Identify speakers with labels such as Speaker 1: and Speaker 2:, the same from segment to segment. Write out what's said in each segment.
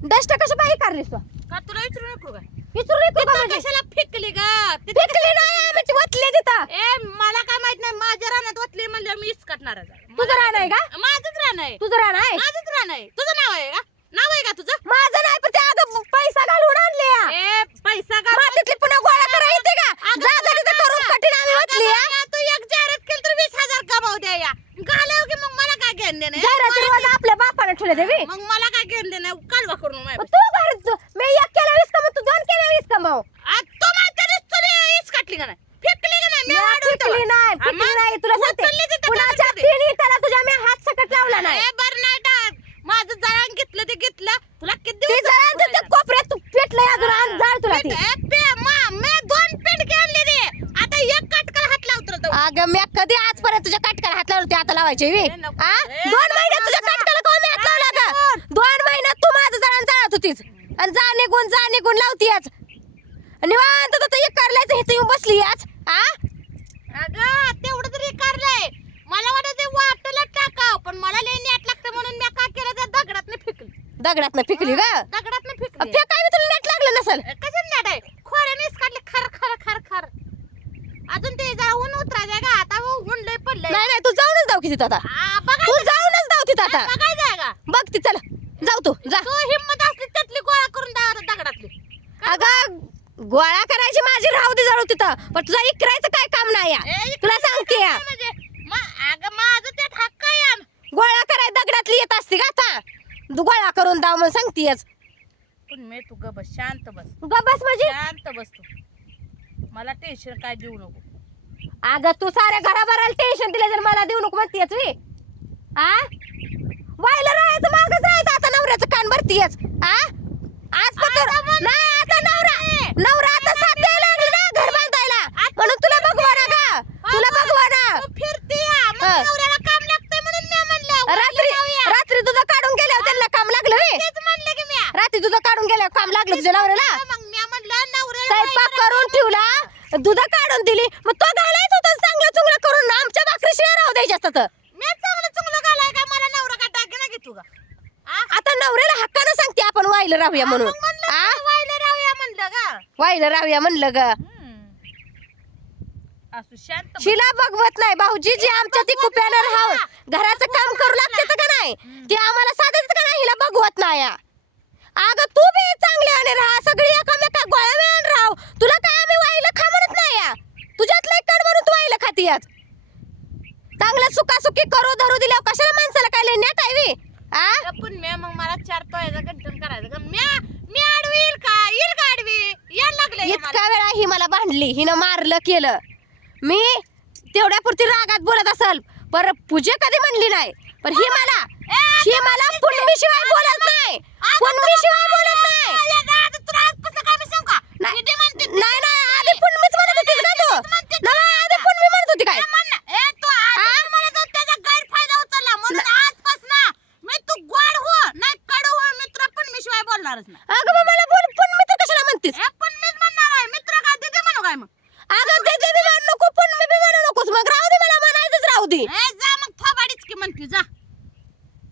Speaker 1: Dust कशा बाई काढलीस तू?
Speaker 2: का तुला विचारू नको का?
Speaker 1: विचारू नको का म्हणजे?
Speaker 2: कशाला फेकली तिथं
Speaker 1: फेकली नाही आम्ही वतली तिथं.
Speaker 2: ए मला काय माहीत नाही माझ्या रानात ओतली म्हणजे मी इसकटणार
Speaker 1: तुझं रान आहे का?
Speaker 2: माझंच रान आहे.
Speaker 1: तुझं रान आहे?
Speaker 2: माझंच रान आहे. तुझं नाव आहे का? नाव आहे का तुझं?
Speaker 1: माझं नाही पण ते अगं पैसा घालून आणले या.
Speaker 2: ए पैसा का
Speaker 1: मातीतली पुन्हा गोळा करा येते का
Speaker 2: अगं,
Speaker 1: जा तिथं करून कठीण आम्ही वतली या.
Speaker 2: अगं, तू एक जाहिरात केली तर वीस हजार कमाव द्या या घालाव की मग मला काय घेणं देणं आहे?
Speaker 1: जाहिराती रोज आपल्या बापाने ठेवले देवी
Speaker 2: मग मला काय घेणं देणं आहे? कालवा करून
Speaker 1: मग तू घर तू- मी एक केला वीस कमव तू दोन केला वीस कमव
Speaker 2: तो माझ्या तुला इसकटली का नाही फेकली का नाही मी
Speaker 1: मी
Speaker 2: वाढवतो.
Speaker 1: फेकली नाही फेकली
Speaker 2: मग?
Speaker 1: नाही तुला
Speaker 2: उचलली
Speaker 1: सांगते
Speaker 2: तिथं
Speaker 1: कुणाच्या
Speaker 2: कपाटात.
Speaker 1: तिन्ही त्याला तुझ्या मी हात सकट लावला नाही
Speaker 2: ए. माझं जळण घेतलं ते घेतलं तुला किती
Speaker 1: ते
Speaker 2: दिवस
Speaker 1: जरा
Speaker 2: झाले
Speaker 1: त्या कोपऱ्यात तू पेटलंय अजून आणि जाळ तुला ती
Speaker 2: ए, पे- मा- मी दोन पेंडके आणले रे आता एक कटकर हात लावतो रे तो.
Speaker 1: अगं मी कधी आजपर्यंत तुझ्या कटकाला हात लावला आता लावायचे वे
Speaker 2: ए, नको.
Speaker 1: आ?
Speaker 2: ए,
Speaker 1: दोन महिन्यात
Speaker 2: नको,
Speaker 1: तुझ्या. कटकाला कोण मी हात लावला दोन महिन्यात तू माझं जळण जाळत होतीस आणि जा निघून जा निघून लावती आज निवांत तर एक करल्याचं हे येऊन बसली आज आ?
Speaker 2: अगं तेवढं तरी करलंय. मला वाटत ते वाटला टाकाव पण मला लय नेट लागतं म्हणून मी काय केलं त्या दगडात फेकली.
Speaker 1: दगडात फेकली का?
Speaker 2: दगडात फेकली.
Speaker 1: फेकाय तुला नेट लागलं नसल.
Speaker 2: कसं नेट आहे? खोऱ्यानेच काढले खर खर खर खर. अजून ते जाऊन उतरायचंय का आता ऊन लय पडलंय.
Speaker 1: नाही नाही तू जाऊनच जाऊ की तिथं आता तू जाऊनच जाऊ तिथं आता.
Speaker 2: बघायचंय का
Speaker 1: बघ ती चल. जाऊ तू जा.
Speaker 2: तू हिंमत असली त्यातली गोळा करून दगडातली.
Speaker 1: अगं गोळा करायची माझी राहू दे जळू तिथं. पण तुझा इकरायचं काय काम नाही या. तुला सांगते. या.
Speaker 2: म्हणजे? मा- अगं माझं त्यात हक्क आहे आम.
Speaker 1: गोळा कराय दगडातली येत असते का आता? तू गोळा करून दाव म्हणून सांगतेस
Speaker 2: पण मी? तू ग बस शांत बस.
Speaker 1: ग बस म्हणजे?
Speaker 2: शांत बस तू. मला टेन्शन काय देऊ नको.
Speaker 1: अगं तू साऱ्या घराभराला टेन्शन दिलं जर मला देऊ नको म्हणतेस वी आ? व्हायला राहायचं मागच राहायचं आता नवऱ्याचं कान भरतीयच. आ? आज पत्र नाही आता नवरा नवरा आता साथ द्यायला लागला ना घर बांधायला. म्हणून तुला बघवा ना का तुला बघवा ना.
Speaker 2: फिरते. मग
Speaker 1: हा.
Speaker 2: नवऱ्याला काम लागतंय म्हणून मी म्हणलं
Speaker 1: रात्री तुझं काढून गेल्यावर त्यांना काम लागलं वे
Speaker 2: तेच म्हणलं की मी.
Speaker 1: रात्री तुझं काढून गेल्यावर काम लागलं तुझ्या नवऱ्याला?
Speaker 2: मग मी म्हणलं नवऱ्याला
Speaker 1: स्वयंपाक करून ठेवला. दूध काढून दिली. मग तो घालायचं होतं चांगलं चुंगलं करून आमच्या भाकरी शिवाय राहू द्यायच्या असतात
Speaker 2: मी चांगलं चुंगलं घालाय का? मला नवरा का टाके ना घेतो का? आ?
Speaker 1: आता नवऱ्याला हक्कानं सांगते आपण वाईला राहूया म्हणून.
Speaker 2: मग
Speaker 1: वाईला राहूया म्हणलं ग.
Speaker 2: असू शांत बस.
Speaker 1: शिला बघवत नाही भाऊजी जी आमच्या ती कुप्यानं राहून घराचं काम करू लागते तर का नाही. ती आम्हाला साधत का नाही? हिला बघवत नाही. या. अगं तू बी चांगल्याने राहा. सगळी एकामेका गोळ्या मिळून राह तुला काय आम्ही वाईला खा म्हणत नाही? या. तुझ्यातलं एक कड म्हणून तू वाईला खाती आज. चांगलं सुखासुखी करू धरू दिल्यावर कशाला माणसाला काय नेट आहे बी? आ?
Speaker 2: पण मी मग मला चार तोळ्याचं गंठन करायचं. का म्या मी आडवी येईल का येईल का आडवी यायला लागले का मला?
Speaker 1: इतका वेळा ही मला भांडली हिनं मारलं केलं. मी तेवढ्या पुरती रागात बोलत असल पर पूजे कधी म्हणली नाही? पण ही मला ही मला पुनमी शिवाय बोलत नाही. पुनमी शिवाय बोलत नाही
Speaker 2: या दादा, तुला आजपासून काय मी सांगू का?
Speaker 1: नाही
Speaker 2: मी ते म्हणते
Speaker 1: नाही नाही, आधी पुनमीच म्हणत होतीस ना तू नाही आधी पुनमी म्हणत होती काय
Speaker 2: ते म्हण ना. ए, तू आधीच म्हणत होती, त्याचा गैरफायदा उचलला म्हणून आजपासून मी तू गोड हो नाही कडू हो मित्र पण मी शिवाय बोलणारच नाही
Speaker 1: अगं मग मला बोल पुनमी तर कशाला म्हणतीस
Speaker 2: ए, पण मीच म्हणणार आहे मित्र काय तिथे म्हणू काय मग
Speaker 1: अगं ते ते बी म्हणू नको पुनमी बी म्हणू नकोस मग राहू दे मला म्हणायचंच राहू दे
Speaker 2: ए, जा मग थोबाडीच की म्हणते जा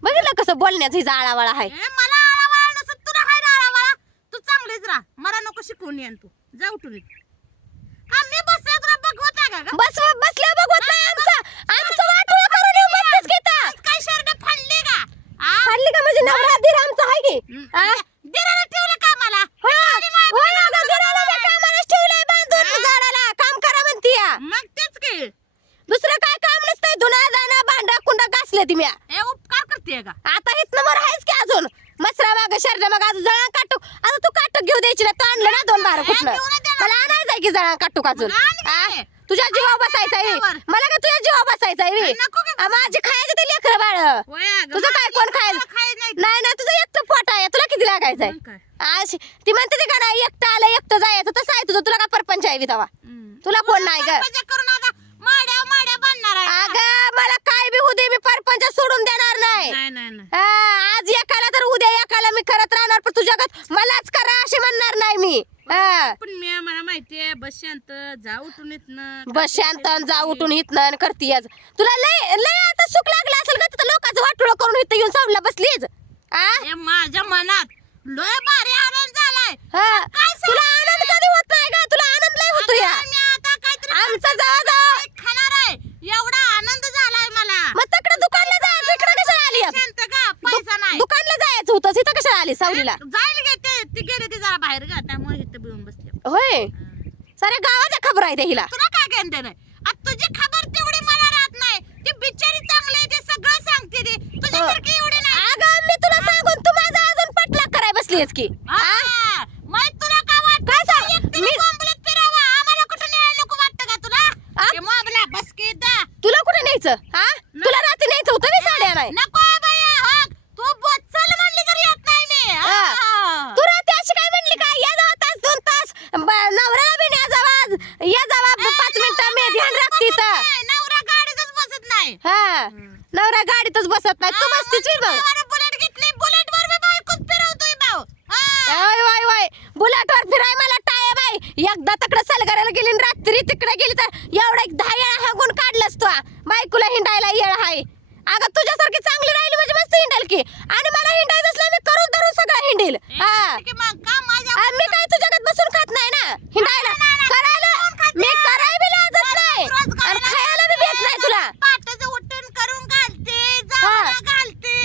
Speaker 1: बघितलं कसं बोलण्याचं हिचा आळावाळा आहे.
Speaker 2: ए, मला आळावाळा नसत तुला हाय ना आळावाळा तू चांगलीच राहा. मला नको शिकवून येईन तू. जा उठून मी बसले तुला बघवत आहे का ग?
Speaker 1: बस बसल्या बघवत नाही आमचं. आमचं वाटोळं करून येऊन बसतेच घेता.
Speaker 2: आज काय शर्ट फाडली का? आ?
Speaker 1: फाडली का म्हणजे नवरा धीर आमचा आहे की?
Speaker 2: हम्म.
Speaker 1: आ?
Speaker 2: दिराला ठेवलं का मला
Speaker 1: हा, कामालाच ठेवलंय बांधून झाडाला. काम करा म्हणती या.
Speaker 2: मग तेच की.
Speaker 1: दुसरं काय काम नसतंय? धुना दाना भांडा कुंडा घासले ती म्या.
Speaker 2: ए उपकार करते का
Speaker 1: आता इथनं बरं आहेच की अजून माग शर्ट मग अजून जळा काटू आता तू काटू घेऊ द्यायची ना तू आणलं ना दोन बारा
Speaker 2: ना.
Speaker 1: मला आणायचंय की जळा काटू अजून
Speaker 2: की.
Speaker 1: आ? तुझ्या जीवा बसायचा आहे. मला काय तुझ्या जीवा बसायचा आहे
Speaker 2: नको का
Speaker 1: आ, माझी खायचं ते लेकर बाळ तुझं काय कोण
Speaker 2: खायला नाही.
Speaker 1: नाही तुझं एकटं पोट आहे तुला किती
Speaker 2: काय?
Speaker 1: आज ती म्हणते ते का नाही एकटं आलं एकटं जायचं तसं आहे तुझं तुला काय परपंच आहे विधावा. तुला कोण नाही ग
Speaker 2: परपंच करून आता माड्या माड्या बांधणार आहे का?
Speaker 1: अगं मला काय बी उद्या मी परपंच सोडून देणार नाही
Speaker 2: नाही नाही नाही
Speaker 1: हा, आज एकाला तर उद्या एकाला मी करत राहणार पण तुझ्या गत मलाच करा असे म्हणणार नाही मी हा.
Speaker 2: पण मी मला माहितीये बस शांत जा उठून येत ना
Speaker 1: बस शांत आणि जा उठून हितन करती आज. तुला लय लय आता सुख लागलं असेल का तिथं लोकांचं वाटोळ करून इथं येऊन सावला बसलीच. आ?
Speaker 2: ए, माझ्या मनात लय भारी आनंद झालाय.
Speaker 1: हा.
Speaker 2: काय सांग-
Speaker 1: तुला आनंद कधी होत नाही का तुला आनंद लय होतो या.
Speaker 2: आता मी आता काहीतरी
Speaker 1: आमचा जावा जावा
Speaker 2: खाणार आहे. एवढा आनंद झालाय मला.
Speaker 1: मग तिकडे दुकानला जायचं इकडे कशाला आली आज?
Speaker 2: शांत का पैसा नाही.
Speaker 1: दुकानला जायचं होतं इथं कशाला आली सावलीला?
Speaker 2: जाईल गे ते ती गेले ती जरा बाहेर गा त्यामुळे इथं बिळून बसले.
Speaker 1: होय? साऱ्या गावाच्या खबर आहे त्या हिला.
Speaker 2: तुला काय घेणं नाही आता तुझी खबर तेवढी मला राहत नाही. ती बिचारी चांगली आहे ते सगळं सांगते ती. तुझ्यासारखी एवढी नाही.
Speaker 1: अगं मी तुला सांगून तू माझा अजून पटला कराय बसलीस की.
Speaker 2: हा, मग तुला काय वाटतं
Speaker 1: काय सांग?
Speaker 2: एकटीने
Speaker 1: मी-
Speaker 2: बोंबलत फिरावं आम्हाला कुठं न्यायला नको वाटतं का तुला
Speaker 1: आ?
Speaker 2: ए, मोबला बस की इथं.
Speaker 1: तुला कुठे न्यायचं हा तुला रात्री न्यायचं होतं मी साड्या नाही
Speaker 2: नको आहे बाया हो तू बोचल म्हणली तर येत नाही मी
Speaker 1: हा.
Speaker 2: हा.
Speaker 1: तू रात्री अशी काय म्हणली काय या जावा तास दोन तास ब- नवऱ्याला बी न्या जावा या जावा ब- पाच मिनिटं मी ध्यान राखते इथं
Speaker 2: नाही, नवरा गाडीतच बसत नाही
Speaker 1: हा नवरा गाडीतच बसत नाही. तू बघ
Speaker 2: नवरा बुलेट घेतली. बुलेट वर मी बायकोच फिरवतोय भाऊ.
Speaker 1: वय वय वय बुलेटवर फिराय मला टाय बाई एकदा तिकडे सलगराला गेली आणि रात्री तिकडे गेली तर एवढा एक दहा येळा हागून काढलंस तू. बायकोला हिंडायला येळ हाय अगं तुझ्यासारखी चांगली राहिली म्हणजे मस्त हिंडेल की आणि मला हिंडायचं असलं मी करून धरून सगळं हिंडील हा
Speaker 2: की मग का माझ्या
Speaker 1: आणि मी काय तुझ्याकडे बसून खात नाही ना हिंडायला करायला मी कराय बी लाजत नाही आणि खायला बी भेट नाही तुला
Speaker 2: पाटाचं उठून करून घालते जावला घालते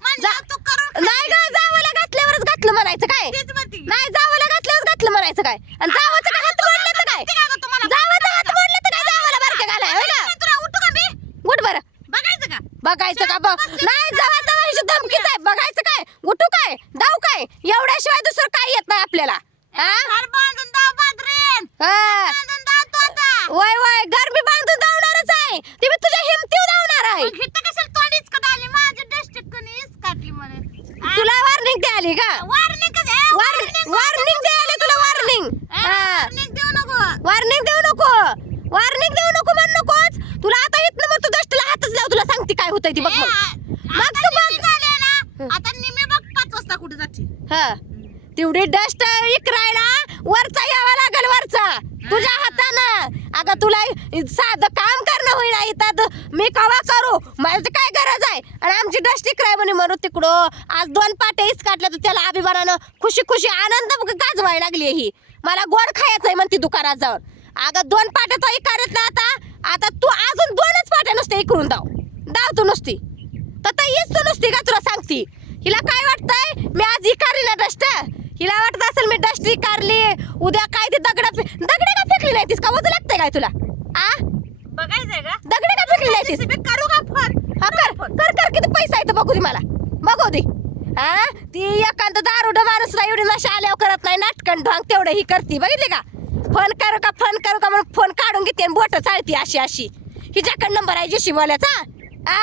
Speaker 2: म्हणजे
Speaker 1: जा-
Speaker 2: तू करून
Speaker 1: नाही ग जावाला घातल्यावरच घातलं म्हणायचं काय
Speaker 2: तेच म्हणते
Speaker 1: नाही जावाला घातल्यावर घातलं म्हणायचं काय आणि जावाचं काय हात मोडलं तर काय
Speaker 2: ते का गं तुम्हाला
Speaker 1: जावाचा हात मोडलं तर काय जावाला बारके घालाय होय ना
Speaker 2: तुला उठू का मी
Speaker 1: उठ बरं
Speaker 2: बघायचं का
Speaker 1: बघायचं का बघ नाही जावा जावा हिची धमकीच आहे बघायचं काय उठू काय दाव काय एवढ्याशिवाय दुसरं काय येत नाही आपल्याला हा
Speaker 2: घर बांधून दाव बाजरीन
Speaker 1: हा.
Speaker 2: बांधून दाव तो आता
Speaker 1: वय वय गरमी बांधून धावणारच आहे ती मी तुझ्या हिमतीव धावणार आहे
Speaker 2: मग इथं कशाला तोंडीच का आली माझी डस्टिक कणीच काटली म्हणे
Speaker 1: तुला वॉर्निंग द्याली का
Speaker 2: वॉर्निंग का
Speaker 1: वॉर्निंग वॉर्निंग द्यायला तुला वॉर्निंग हा
Speaker 2: वॉर्निंग देऊ नको
Speaker 1: वॉर्निंग देऊ नको वॉर्निंग देऊ नको म्हण नकोच तुला आता इथनं मग तू दष्टला हातच लाव तुला सांगते काय होतंय ती बघ
Speaker 2: ए,
Speaker 1: मग
Speaker 2: आ-
Speaker 1: मग
Speaker 2: आता
Speaker 1: तू बघ.
Speaker 2: निम्मी झाली ना आता निम्मी बघ पाच वाजता कुठे जाते
Speaker 1: हा तेवढी डस्ट इकरायला. वरचा यावा लागल वरचा. तुझ्या हातानं. अगं तुला साधं काम करणं होईना इथं. मी कवा करू? माझी काय गरज आहे? आणि आमची डस्ट इकराय म्हणे म्हणून तिकडं. आज दोन पाटे इच काढल्या तर त्याला अभिमानानं खुशी खुशी आनंद गाजवायला लागली ही. मला गोड खायचंय म्हणती दुकानात जाऊन. अगं दोन पाट्या तो इकारत ना आता. आता तू अजून दोनच पाट्या नुसते इकडून दाव. दाव तू नुसती. तर तू नुसती का तुला सांगती. हिला काय वाटतंय? मी आज इकारली ना डस्ट हिला वाटत असेल मी डस्ट इकारली उद्या काय ते दगड दगड का फेकली नाही तीस का? वजन लागतंय काय तुला? आ?
Speaker 2: बघायचंय का?
Speaker 1: दगड का फेकली नाही तीस
Speaker 2: मी करू का फोन?
Speaker 1: हा कर कर कर किती पैसा आहे तर बघू दे मला. बघू दे. हा ती एखाद दारुड माणूस नाही एवढी नशा आल्यावर करत नाही. नाटकन ढोंग तेवढं ही करते. बघितले का? फोन करू का फोन करू का म्हणून फोन काढून घेते आणि बोट चालते अशी अशी. हिच्याकडे नंबर आहे जशी बोलायचा आ?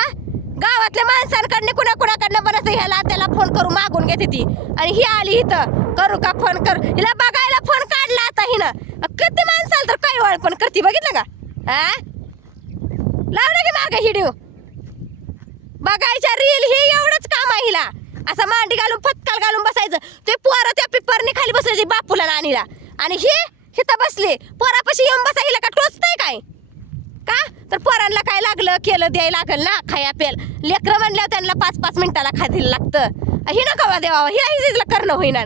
Speaker 1: गावातल्या माणसांकडनं कुणाकुणाकडनं बरंच ह्याला त्याला फोन करू मागून घेते ती. आणि ही आली इथं. करू का फोन कर? हिला बघायला फोन काढला आता हिनं. किती माणसाला तर काही वळ पण करते बघितलं का? हा लावलं की मागे हिडिओ? बघायच्या रील ही एवढंच काम आहे हिला. असं मांडी घालून फटकाल घालून बसायचं. ते पोरं त्या पिपरने खाली बसायची बापूला नानीला आणि हे हिथं बसले. पोरापाशी येऊन बसा हिला का नाही काय? का? तर पोरांना काय लागलं? केलं द्यायला लागल ना? खाया पेल लेकरं म्हणल्यावर त्यांना पाच पाच मिनिटाला खायला लागतं. हे नका देवा हे करणं होईना.